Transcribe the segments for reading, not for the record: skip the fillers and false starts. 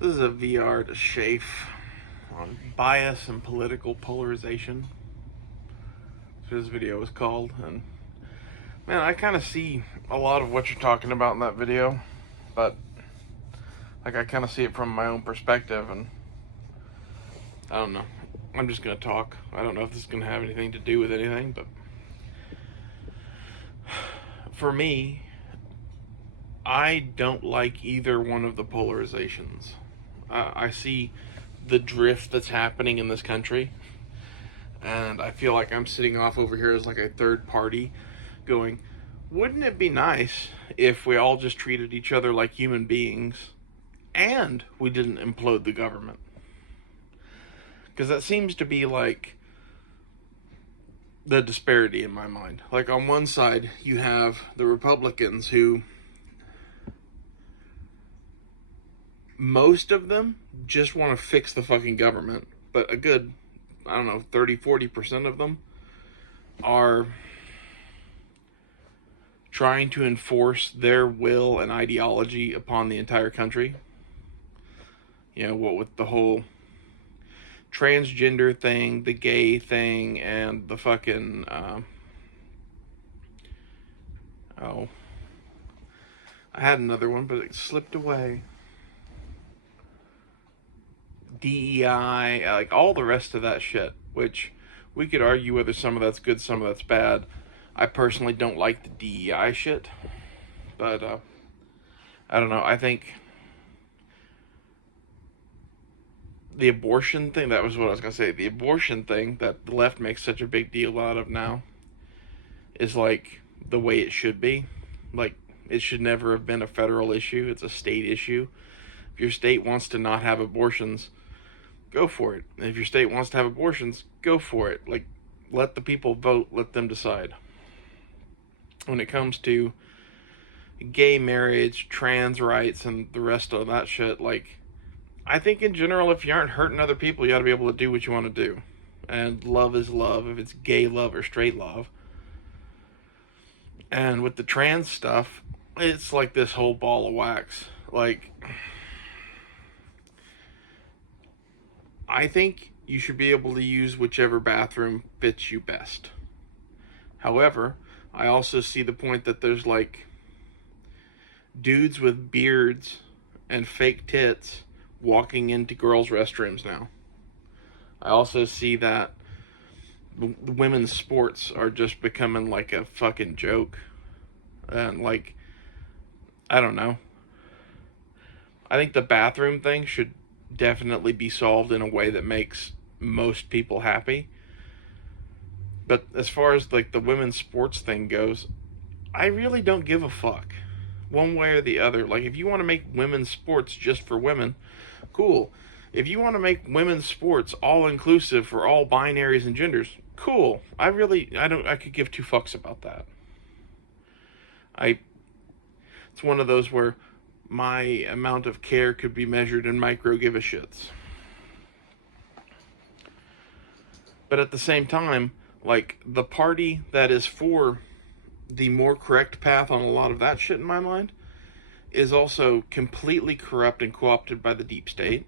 This is a VR to shaef on bias and political polarization. That's what this video was called. And man, I kind of see a lot of what you're talking about in that video, but like I kind of see it from my own perspective, and I don't know. I'm just gonna talk. I don't know if this is gonna have anything to do with anything, but for me, I don't like either one of the polarizations. I see the drift that's happening in this country, and I feel like I'm sitting off over here as like a third party going, wouldn't it be nice if we all just treated each other like human beings and we didn't implode the government? Because that seems to be like the disparity in my mind. Like on one side, you have the Republicans who, most of them just want to fix the fucking government, but a good, I don't know, 30-40% of them are trying to enforce their will and ideology upon the entire country. You know, what with the whole transgender thing, the gay thing, and the fucking, oh, I had another one, but it slipped away. DEI, like all the rest of that shit, which we could argue whether some of that's good, some of that's bad. I personally don't like the DEI shit, but I don't know. I think the abortion thing, that was what I was going to say. The abortion thing that the left makes such a big deal out of now is like the way it should be. Like, it should never have been a federal issue. It's a state issue. If your state wants to not have abortions, go for it. And if your state wants to have abortions, go for it. Like, let the people vote, let them decide. When it comes to gay marriage, trans rights, and the rest of that shit, like, I think in general, if you aren't hurting other people, you ought to be able to do what you want to do. And love is love, if it's gay love or straight love. And with the trans stuff, it's like this whole ball of wax. Like, I think you should be able to use whichever bathroom fits you best. However, I also see the point that there's like dudes with beards and fake tits walking into girls' restrooms now. I also see that the women's sports are just becoming like a fucking joke. And like, I don't know. I think the bathroom thing should definitely be solved in a way that makes most people happy. But as far as like the women's sports thing goes, I really don't give a fuck one way or the other. Like, if you want to make women's sports just for women, cool. If you want to make women's sports all inclusive for all binaries and genders, cool. I could give two fucks about that. It's one of those where my amount of care could be measured in micro give a shits. But at the same time, like, the party that is for the more correct path on a lot of that shit in my mind is also completely corrupt and co-opted by the deep state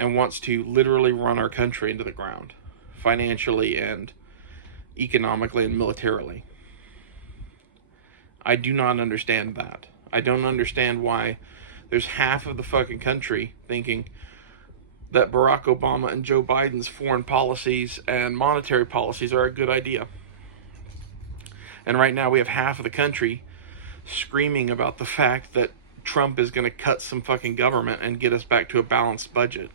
and wants to literally run our country into the ground, financially and economically and militarily. I do not understand that. I don't understand why there's half of the fucking country thinking that Barack Obama and Joe Biden's foreign policies and monetary policies are a good idea. And right now we have half of the country screaming about the fact that Trump is going to cut some fucking government and get us back to a balanced budget.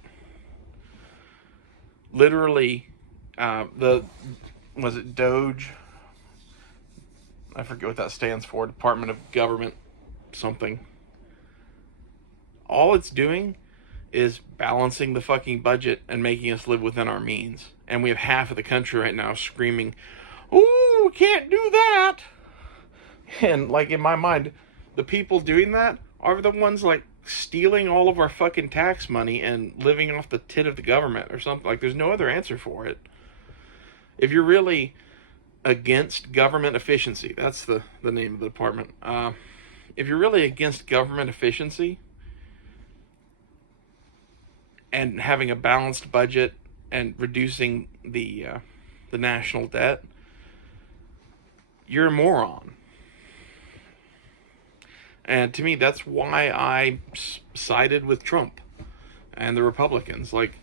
Literally, was it Doge? I forget what that stands for. Department of Government something. All it's doing is balancing the fucking budget and making us live within our means. And we have half of the country right now screaming, "Ooh, we can't do that." And like, in my mind, the people doing that are the ones like stealing all of our fucking tax money and living off the tit of the government or something. Like, there's no other answer for it. If you're really against government efficiency, that's the name of the department. If you're really against government efficiency, and having a balanced budget and reducing the national debt, you're a moron. And to me, that's why I sided with Trump and the Republicans. Like,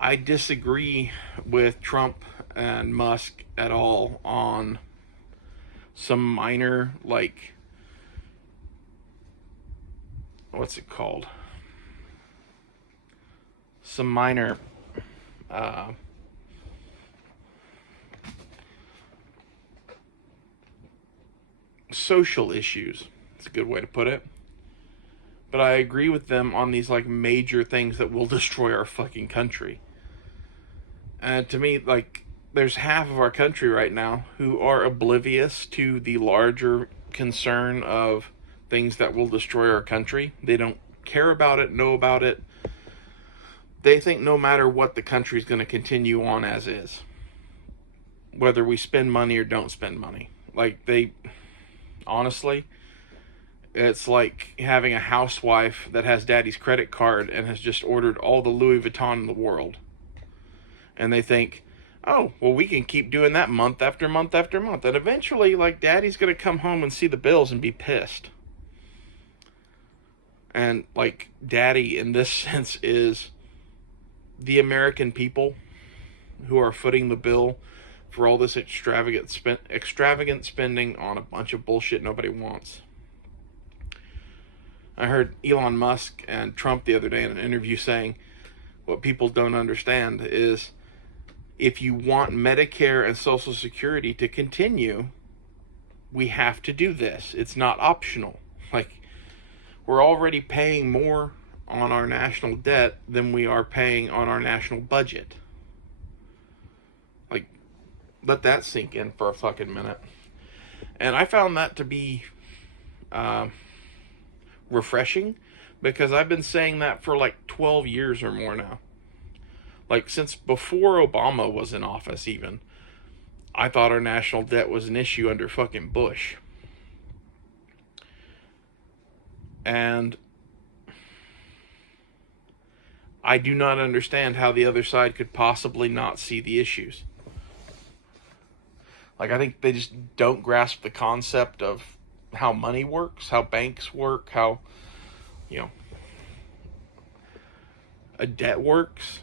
I disagree with Trump and Musk at all on some minor, like, what's it called? Some minor uh, social issues. It's a good way to put it. But I agree with them on these like major things that will destroy our fucking country. And to me, like, there's half of our country right now who are oblivious to the larger concern of things that will destroy our country. They don't care about it, know about it. They think no matter what, the country's going to continue on as is, whether we spend money or don't spend money. Like, they, honestly, it's like having a housewife that has daddy's credit card and has just ordered all the Louis Vuitton in the world. And they think, oh, well, we can keep doing that month after month after month. And eventually, like, daddy's going to come home and see the bills and be pissed. And, like, daddy, in this sense, is the American people who are footing the bill for all this extravagant spending on a bunch of bullshit nobody wants. I heard Elon Musk and Trump the other day in an interview saying what people don't understand is if you want Medicare and Social Security to continue, we have to do this. It's not optional. Like, we're already paying more on our national debt than we are paying on our national budget. Like, let that sink in for a fucking minute. And I found that to be refreshing, because I've been saying that for like 12 years or more now. Like, since before Obama was in office even, I thought our national debt was an issue under fucking Bush. And I do not understand how the other side could possibly not see the issues. Like, I think they just don't grasp the concept of how money works, how banks work, how, a debt works.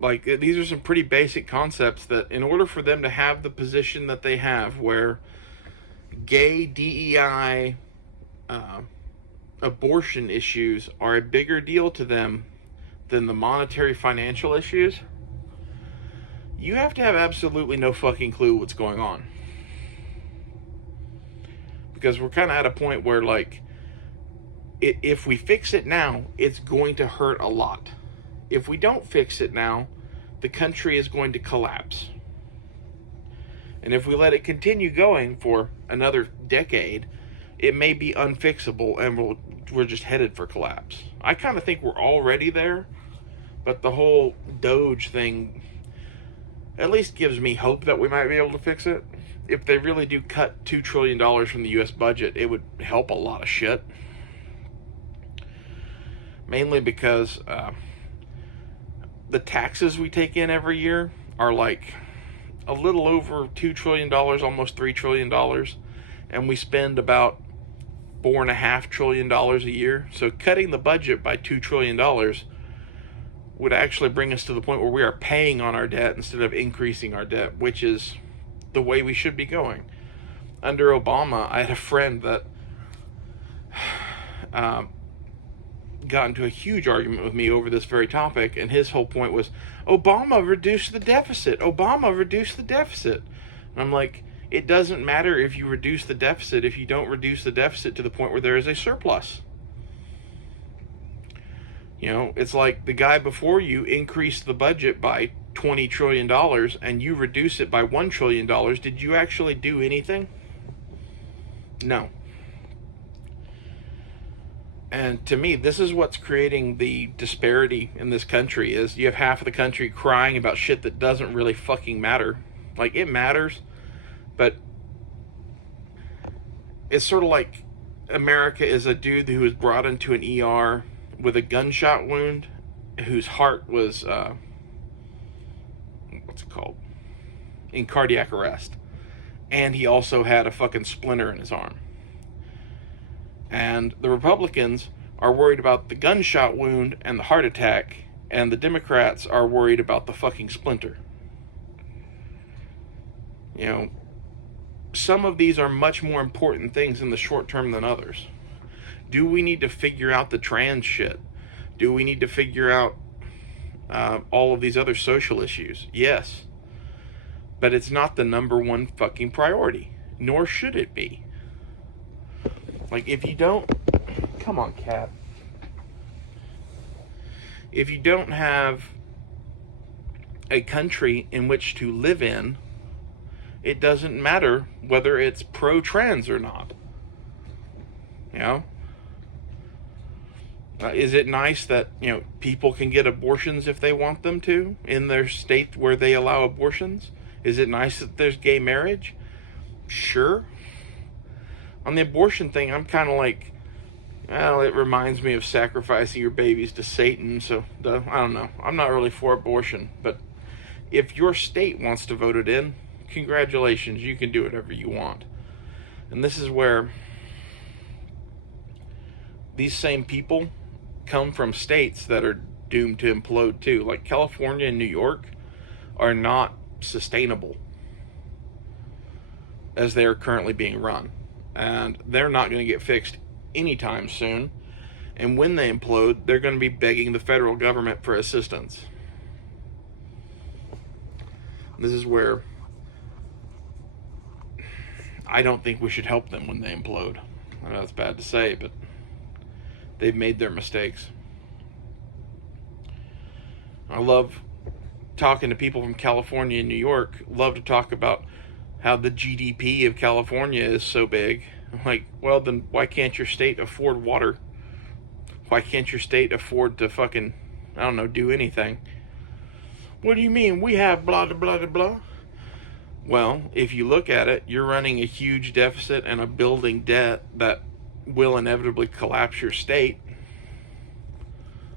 Like, these are some pretty basic concepts that in order for them to have the position that they have, where gay, DEI, abortion issues are a bigger deal to them than the monetary financial issues, you have to have absolutely no fucking clue what's going on. Because we're kind of at a point where, like, if we fix it now, it's going to hurt a lot. If we don't fix it now, the country is going to collapse. And if we let it continue going for another decade, it may be unfixable and we're just headed for collapse. I kind of think we're already there, but the whole Doge thing at least gives me hope that we might be able to fix it. If they really do cut $2 trillion from the U.S. budget, it would help a lot of shit. Mainly because the taxes we take in every year are like a little over $2 trillion, almost $3 trillion. And we spend about $4.5 trillion a year. So cutting the budget by $2 trillion would actually bring us to the point where we are paying on our debt instead of increasing our debt, which is the way we should be going. Under Obama, I had a friend that got into a huge argument with me over this very topic, and his whole point was, Obama reduced the deficit. Obama reduced the deficit. And I'm like, it doesn't matter if you reduce the deficit if you don't reduce the deficit to the point where there is a surplus. It's like the guy before you increased the budget by $20 trillion and you reduce it by $1 trillion. Did you actually do anything? No. And to me, this is what's creating the disparity in this country, is you have half of the country crying about shit that doesn't really fucking matter. Like, it matters, but it's sort of like America is a dude who was brought into an ER with a gunshot wound whose heart was what's it called, in cardiac arrest, and he also had a fucking splinter in his arm. And the Republicans are worried about the gunshot wound and the heart attack, and the Democrats are worried about the fucking splinter. You know, some of these are much more important things in the short term than others. Do we need to figure out the trans shit? Do we need to figure out all of these other social issues? Yes. But it's not the number one fucking priority. Nor should it be. Like, if you don't... Come on, cat. If you don't have a country in which to live in, it doesn't matter whether it's pro-trans or not. You know? Is it nice that, you know, people can get abortions if they want them to in their state where they allow abortions? Is it nice that there's gay marriage? Sure. On the abortion thing, I'm kind of like, well, it reminds me of sacrificing your babies to Satan, so I don't know. I'm not really for abortion, but if your state wants to vote it in, congratulations, you can do whatever you want. And this is where these same people come from states that are doomed to implode too. Like California and New York are not sustainable as they are currently being run. And they're not going to get fixed anytime soon. And when they implode, they're going to be begging the federal government for assistance. This is where I don't think we should help them when they implode. I know it's bad to say, but they've made their mistakes. I love talking to people from California and New York. Love to talk about how the GDP of California is so big. I'm like, well, then why can't your state afford water? Why can't your state afford to fucking, I don't know, do anything? What do you mean? We have blah, blah, blah, blah. Well, if you look at it, you're running a huge deficit and a building debt that will inevitably collapse your state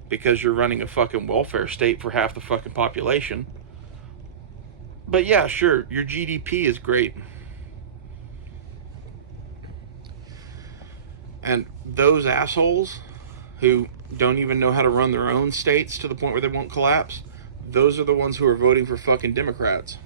because you're running a fucking welfare state for half the fucking population. But yeah, sure, your GDP is great. And those assholes who don't even know how to run their own states to the point where they won't collapse, those are the ones who are voting for fucking Democrats.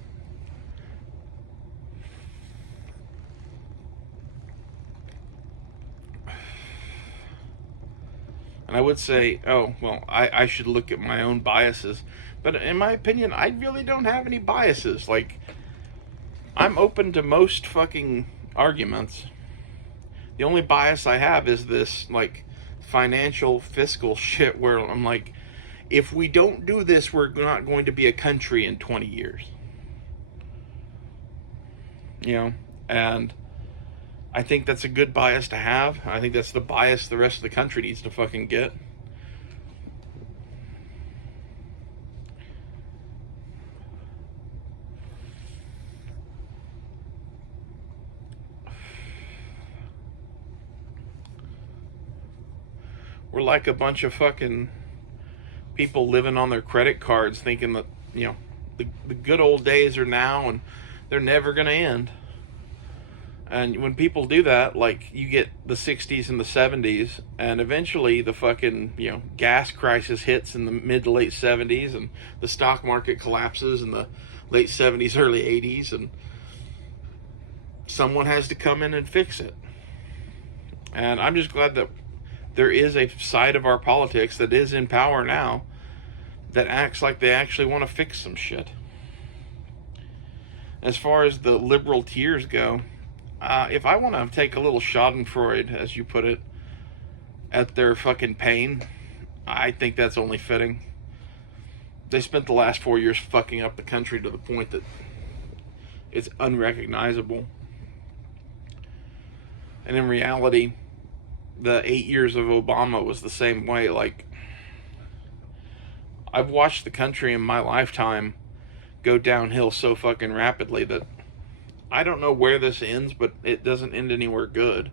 And I would say, oh, well, I should look at my own biases. But in my opinion, I really don't have any biases. Like, I'm open to most fucking arguments. The only bias I have is this, like, financial, fiscal shit where I'm like, if we don't do this, we're not going to be a country in 20 years. You know? And I think that's a good bias to have. I think that's the bias the rest of the country needs to fucking get. We're like a bunch of fucking people living on their credit cards thinking that, you know, the good old days are now and they're never going to end. And when people do that, like, you get the 60s and the 70s, and eventually the fucking, you know, gas crisis hits in the mid to late 70s, and the stock market collapses in the late 70s, early 80s, and someone has to come in and fix it. And I'm just glad that there is a side of our politics that is in power now that acts like they actually want to fix some shit. As far as the liberal tiers go, if I want to take a little schadenfreude, as you put it, at their fucking pain, I think that's only fitting. They spent the last 4 years fucking up the country to the point that it's unrecognizable. And in reality, the 8 years of Obama was the same way. Like, I've watched the country in my lifetime go downhill so fucking rapidly that I don't know where this ends, but it doesn't end anywhere good.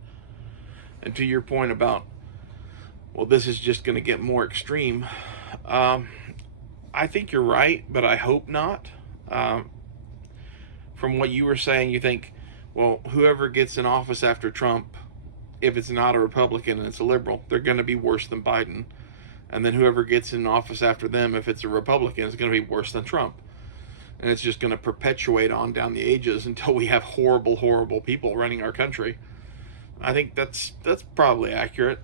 And to your point about, well, this is just going to get more extreme, I think you're right, but I hope not. Um, from what you were saying, you think, well, whoever gets in office after Trump, if it's not a Republican and it's a liberal, they're going to be worse than Biden. And then whoever gets in office after them, if it's a Republican, is going to be worse than Trump. And it's just going to perpetuate on down the ages until we have horrible, horrible people running our country. I think that's probably accurate.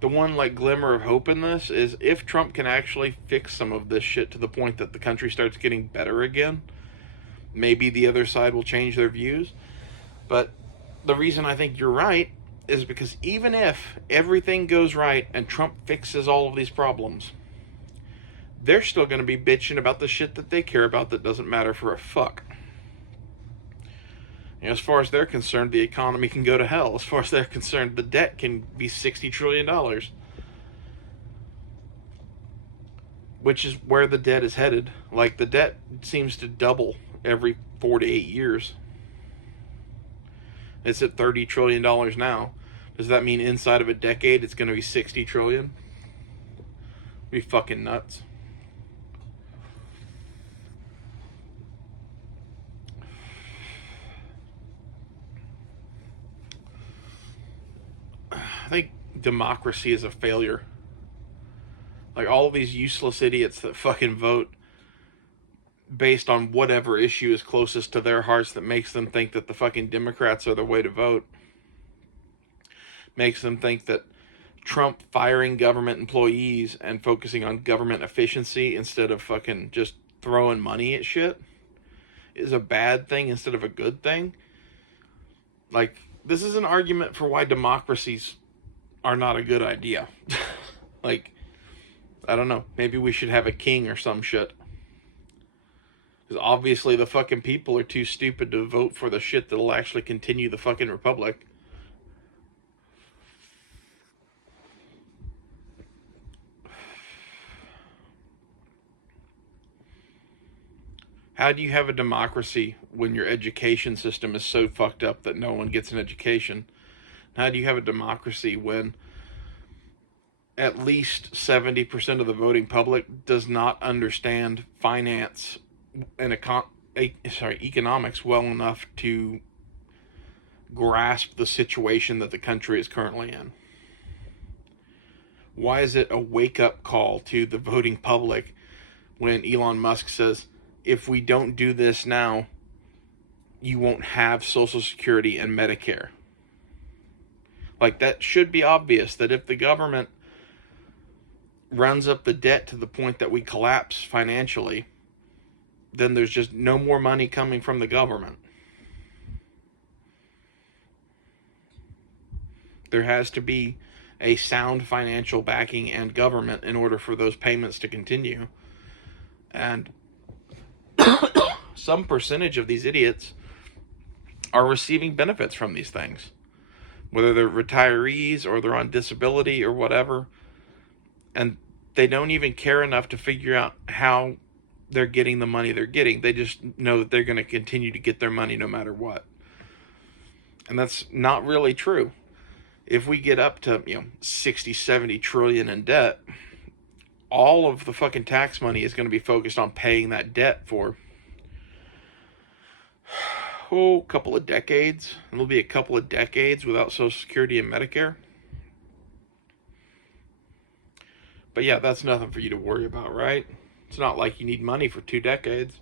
The one like glimmer of hope in this is if Trump can actually fix some of this shit to the point that the country starts getting better again, maybe the other side will change their views. But the reason I think you're right is because even if everything goes right and Trump fixes all of these problems, they're still going to be bitching about the shit that they care about that doesn't matter for a fuck. As far as they're concerned, the economy can go to hell. As far as they're concerned, the debt can be $60 trillion. Which is where the debt is headed. Like, the debt seems to double every 4 to 8 years. It's at $30 trillion now. Does that mean inside of a decade it's going to be $60 trillion? Be fucking nuts. I think democracy is a failure. Like, all of these useless idiots that fucking vote based on whatever issue is closest to their hearts that makes them think that the fucking Democrats are the way to vote. Makes them think that Trump firing government employees and focusing on government efficiency instead of fucking just throwing money at shit is a bad thing instead of a good thing. Like, this is an argument for why democracies are not a good idea. Like, I don't know, maybe we should have a king or some shit. Because obviously the fucking people are too stupid to vote for the shit that'll actually continue the fucking republic. How do you have a democracy when your education system is so fucked up that no one gets an education? How do you have a democracy when at least 70% of the voting public does not understand finance and economics well enough to grasp the situation that the country is currently in? Why is it a wake-up call to the voting public when Elon Musk says, if we don't do this now, you won't have Social Security and Medicare? Like, that should be obvious, that if the government runs up the debt to the point that we collapse financially, then there's just no more money coming from the government. There has to be a sound financial backing and government in order for those payments to continue. And some percentage of these idiots are receiving benefits from these things, whether they're retirees or they're on disability or whatever, and they don't even care enough to figure out how they're getting the money they're getting. They just know that they're going to continue to get their money no matter what. And that's not really true. If we get up to 60, 70 trillion in debt, all of the fucking tax money is going to be focused on paying that debt for a couple of decades. It'll be a couple of decades without Social Security and Medicare. But yeah, that's nothing for you to worry about, right? It's not like you need money for 2 decades.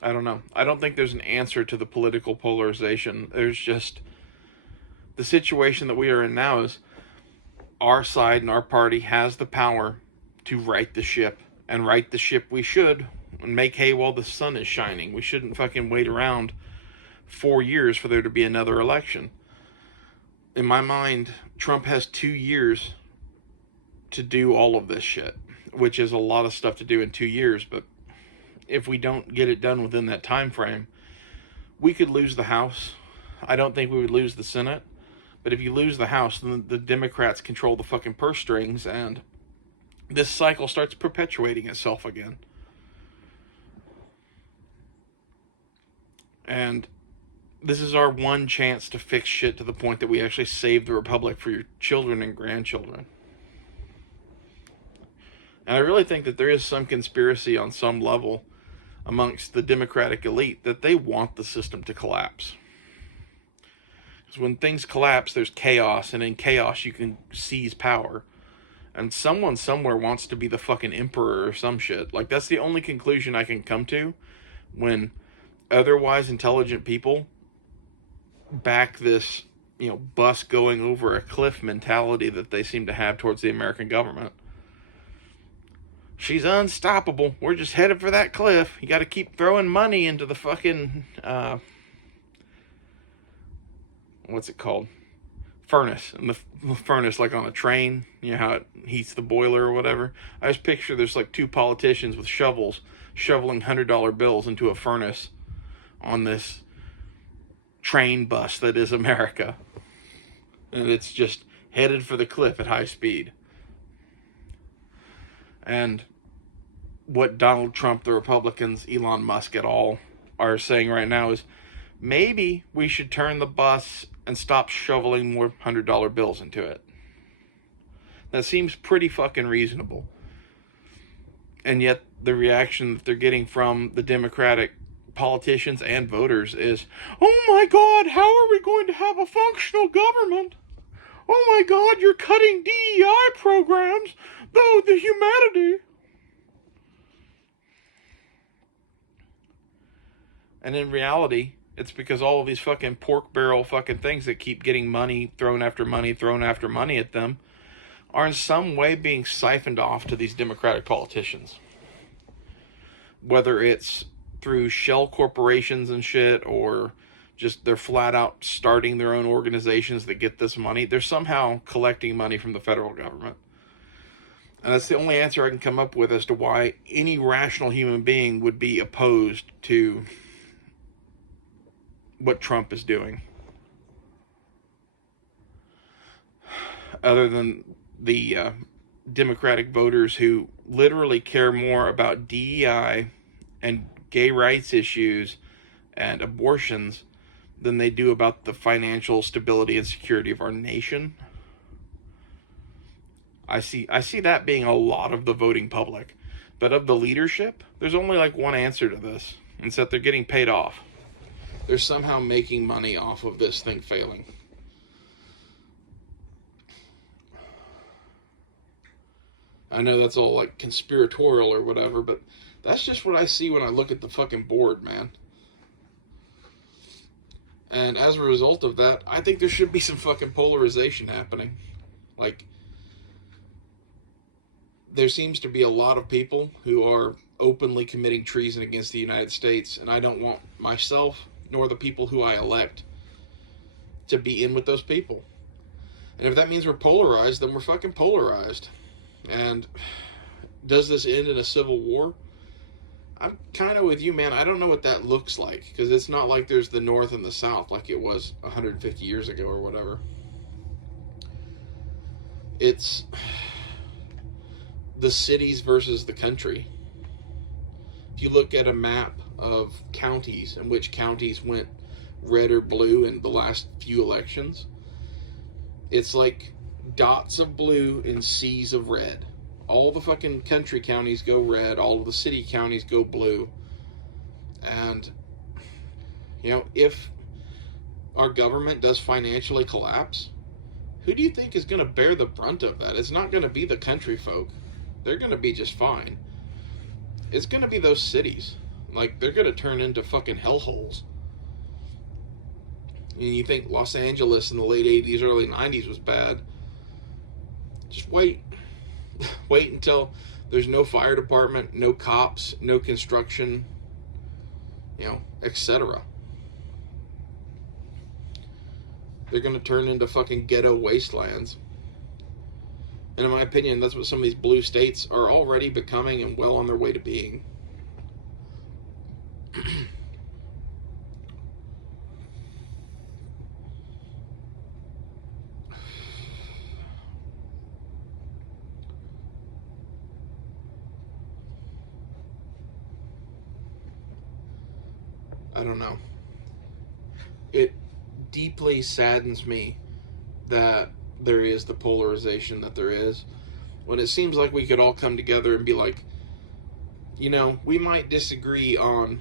I don't know. I don't think there's an answer to the political polarization. There's just the situation that we are in now is our side and our party has the power to right the ship, and right the ship we should, and make hay while the sun is shining. We shouldn't fucking wait around 4 years for there to be another election. In my mind, Trump has 2 years to do all of this shit, which is a lot of stuff to do in 2 years, but if we don't get it done within that time frame, we could lose the House. I don't think we would lose the Senate, but if you lose the House, then the Democrats control the fucking purse strings, and this cycle starts perpetuating itself again. And this is our one chance to fix shit to the point that we actually save the republic for your children and grandchildren. And I really think that there is some conspiracy on some level amongst the Democratic elite that they want the system to collapse. Because when things collapse, there's chaos, and in chaos, you can seize power. And someone somewhere wants to be the fucking emperor or some shit. Like, that's the only conclusion I can come to when otherwise intelligent people back this, bus going over a cliff mentality that they seem to have towards the American government. She's unstoppable. We're just headed for that cliff. You got to keep throwing money into the fucking, what's it called? Furnace. And the furnace, like on a train, how it heats the boiler or whatever. I just picture there's like two politicians with shovels shoveling $100 bills into a furnace on this train bus that is America. And it's just headed for the cliff at high speed. And what Donald Trump, the Republicans, Elon Musk et al. Are saying right now is maybe we should turn the bus and stop shoveling more $100 bills into it. That seems pretty fucking reasonable. And yet the reaction that they're getting from the Democratic politicians and voters is, oh my God, how are we going to have a functional government? Oh my God, you're cutting DEI programs, though the humanity. And in reality, it's because all of these fucking pork barrel fucking things that keep getting money thrown after money at them are in some way being siphoned off to these Democratic politicians. Whether it's through shell corporations and shit, or just they're flat out starting their own organizations that get this money, they're somehow collecting money from the federal government. And that's the only answer I can come up with as to why any rational human being would be opposed to what Trump is doing. Other than the Democratic voters who literally care more about DEI and gay rights issues and abortions than they do about the financial stability and security of our nation. I see that being a lot of the voting public. But of the leadership, there's only like one answer to this. And it's that they're getting paid off. They're somehow making money off of this thing failing. I know that's all like conspiratorial or whatever, but that's just what I see when I look at the fucking board, man. And as a result of that, I think there should be some fucking polarization happening. Like, there seems to be a lot of people who are openly committing treason against the United States, and I don't want myself nor the people who I elect to be in with those people. And if that means we're polarized, then we're fucking polarized. And does this end in a civil war? I'm kind of with you, man. I don't know what that looks like, because it's not like there's the North and the South like it was 150 years ago or whatever. It's the cities versus the country. If you look at a map of counties and which counties went red or blue in the last few elections, it's like dots of blue and seas of red. All the fucking country counties go red, all of the city counties go blue. And if our government does financially collapse, who do you think is going to bear the brunt of that? It's not going to be the country folk. They're going to be just fine. It's going to be those cities. Like, they're going to turn into fucking hellholes. And you think Los Angeles in the late 80s, early 90s was bad. Just wait. Wait until there's no fire department, no cops, no construction, etc. They're going to turn into fucking ghetto wastelands. And in my opinion, that's what some of these blue states are already becoming and well on their way to being. I don't know. it deeply saddens me that there is the polarization that there is, when it seems like we could all come together and be like, we might disagree on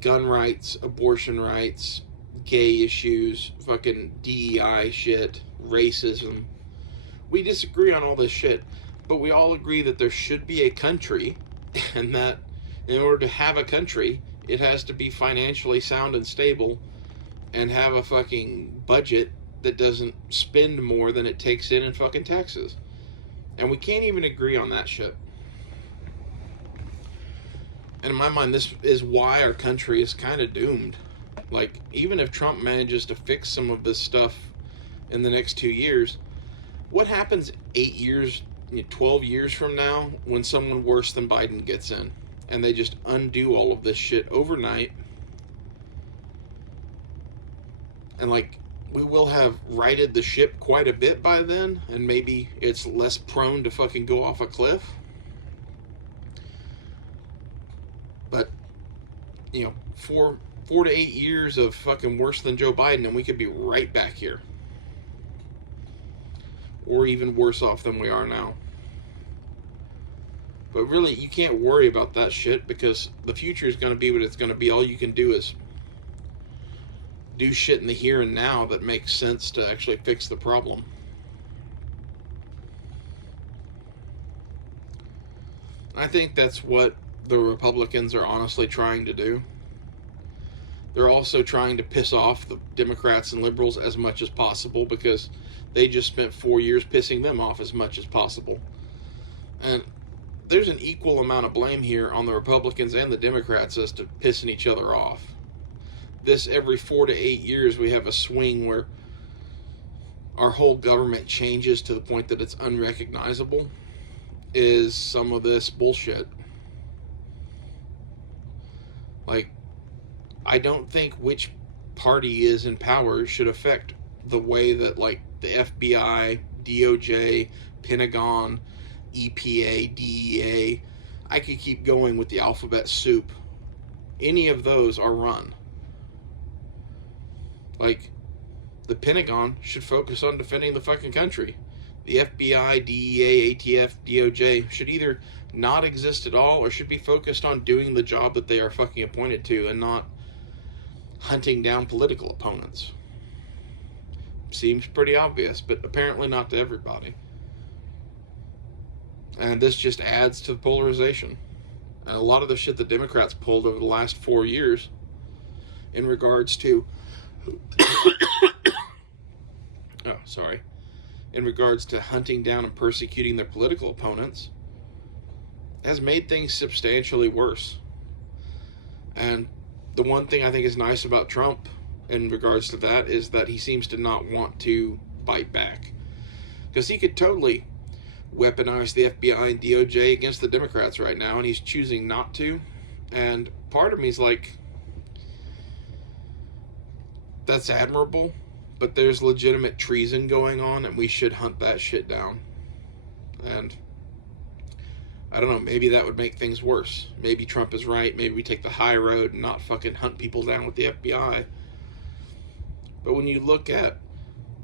gun rights, abortion rights, gay issues, fucking DEI shit, racism. We disagree on all this shit, but we all agree that there should be a country, and that in order to have a country, it has to be financially sound and stable, and have a fucking budget that doesn't spend more than it takes in fucking taxes. And we can't even agree on that shit. And in my mind, this is why our country is kind of doomed. Like, even if Trump manages to fix some of this stuff in the next 2 years, what happens 8 years, 12 years from now when someone worse than Biden gets in and they just undo all of this shit overnight? And like, we will have righted the ship quite a bit by then, and maybe it's less prone to fucking go off a cliff. But, 4 to 8 years of fucking worse than Joe Biden, and we could be right back here. Or even worse off than we are now. But really, you can't worry about that shit, because the future is going to be what it's going to be. All you can do is do shit in the here and now that makes sense to actually fix the problem. I think that's what the Republicans are honestly trying to do. They're also trying to piss off the Democrats and liberals as much as possible, because they just spent 4 years pissing them off as much as possible. And there's an equal amount of blame here on the Republicans and the Democrats as to pissing each other off. This every 4 to 8 years we have a swing where our whole government changes to the point that it's unrecognizable, is some of this bullshit. Like, I don't think which party is in power should affect the way that, like, the FBI, DOJ, Pentagon, EPA, DEA, I could keep going with the alphabet soup. Any of those are run. Like, the Pentagon should focus on defending the fucking country. The FBI, DEA, ATF, DOJ should either not exist at all or should be focused on doing the job that they are fucking appointed to, and not hunting down political opponents. Seems pretty obvious, but apparently not to everybody. And this just adds to the polarization. And a lot of the shit the Democrats pulled over the last 4 years in regards to in regards to hunting down and persecuting their political opponents has made things substantially worse. And the one thing I think is nice about Trump in regards to that is that he seems to not want to bite back, because he could totally weaponize the FBI and DOJ against the Democrats right now, and he's choosing not to. And part of me is like, that's admirable, but there's legitimate treason going on, and we should hunt that shit down. And I don't know, maybe that would make things worse. Maybe Trump is right. Maybe we take the high road and not fucking hunt people down with the FBI. But when you look at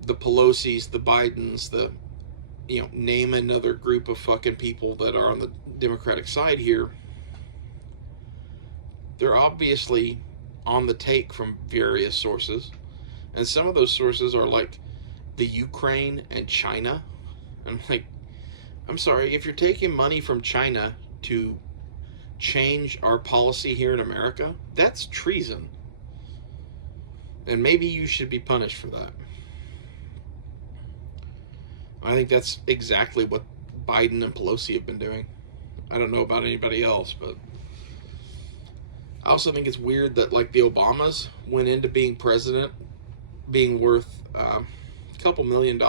the Pelosi's, the Bidens, the, name another group of fucking people that are on the Democratic side here, they're obviously on the take from various sources. And some of those sources are like the Ukraine and China. And I'm like, I'm sorry, if you're taking money from China to change our policy here in America, that's treason. And maybe you should be punished for that. I think that's exactly what Biden and Pelosi have been doing. I don't know about anybody else, but I also think it's weird that, like, the Obamas went into being president being worth a couple $1 million,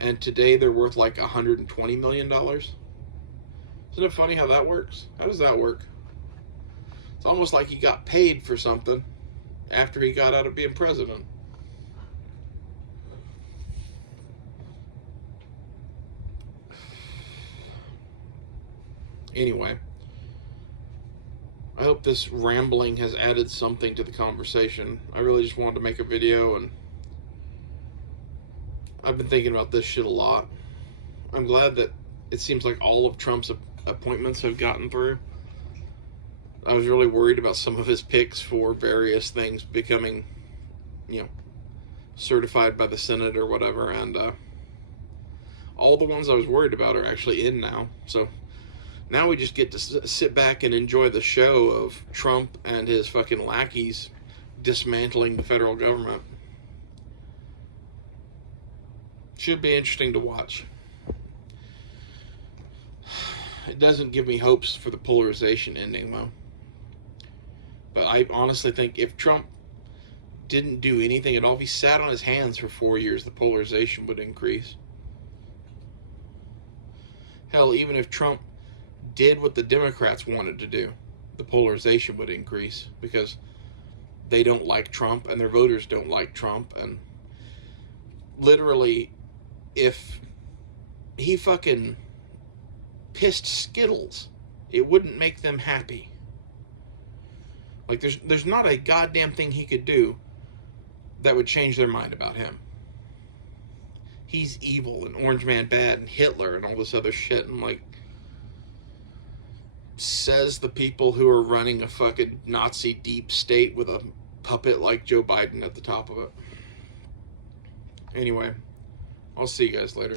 and today they're worth like $120 million. Isn't it funny how that works? How does that work? It's almost like he got paid for something after he got out of being president. Anyway, I hope this rambling has added something to the conversation. I really just wanted to make a video, and I've been thinking about this shit a lot. I'm glad that it seems like all of Trump's appointments have gotten through. I was really worried about some of his picks for various things becoming, certified by the Senate or whatever, and all the ones I was worried about are actually in now. So now we just get to sit back and enjoy the show of Trump and his fucking lackeys dismantling the federal government. Should be interesting to watch. It doesn't give me hopes for the polarization ending, though. But I honestly think if Trump didn't do anything at all, if he sat on his hands for 4 years, the polarization would increase. Hell, even if Trump did what the Democrats wanted to do, the polarization would increase because they don't like Trump and their voters don't like Trump. And literally, if he fucking pissed Skittles, it wouldn't make them happy. Like, there's not a goddamn thing he could do that would change their mind about him. He's evil and Orange Man bad and Hitler and all this other shit. And, like, says the people who are running a fucking Nazi deep state with a puppet like Joe Biden at the top of it. Anyway, I'll see you guys later.